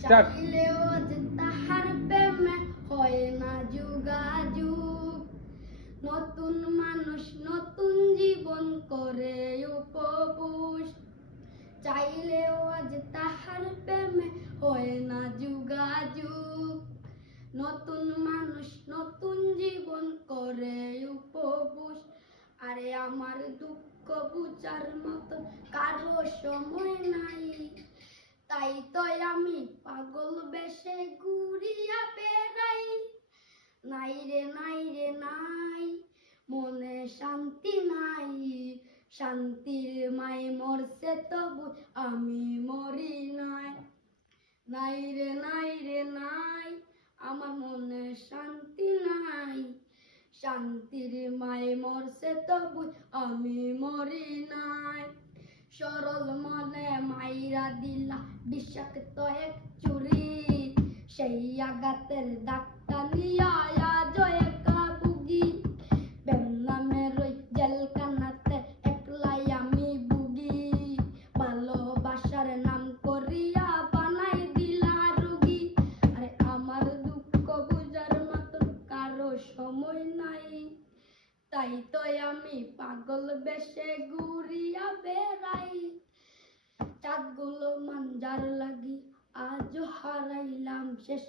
Start. চাইলেও যে তাহার প্রেমে হয় না যোগাযোগ, নতুন মানুষ নতুন জীবন করে উপভোগ। চাইলেও আজ তাহার প্রেমে হয় না যোগাযোগ, নতুন মানুষ নতুন জীবন করে উপভোগ। আরে আমার দুঃখ বুঝার মতো কারো সময় নাই, তাই তো আমি পাগল বেশে ঘুরিয়া বেড়াই। নাই রে নাই রে নাই, মনে শান্তি নাই, শান্তির মাই মরছে তবু আমি মরি নাই। নাই রে নাই রে নাই, আমার মনে শান্তি নাই, শান্তির মাই মরছে তবু আমি মরি নাই। সরল মনে মাইরা দিলা বিষাক্ত এক চুরি, সেই আঘাতের ডাক্তা নিয়া আজ একা ভুগি। প্রেম নামের ওই জেলখানাতে একলাই আমি ভুগি, ভালোবাসার নাম করিয়া বানাই দিলা রুগী। আরে আমার দুঃখ বুঝার মতো কারো সময় নাই, তাই তো আমি পাগল বেশে ঘুরিয়া বেড়াই। চাঁদগুলো মাঞ্জার লাগি আজও হারাইলাম শেষ।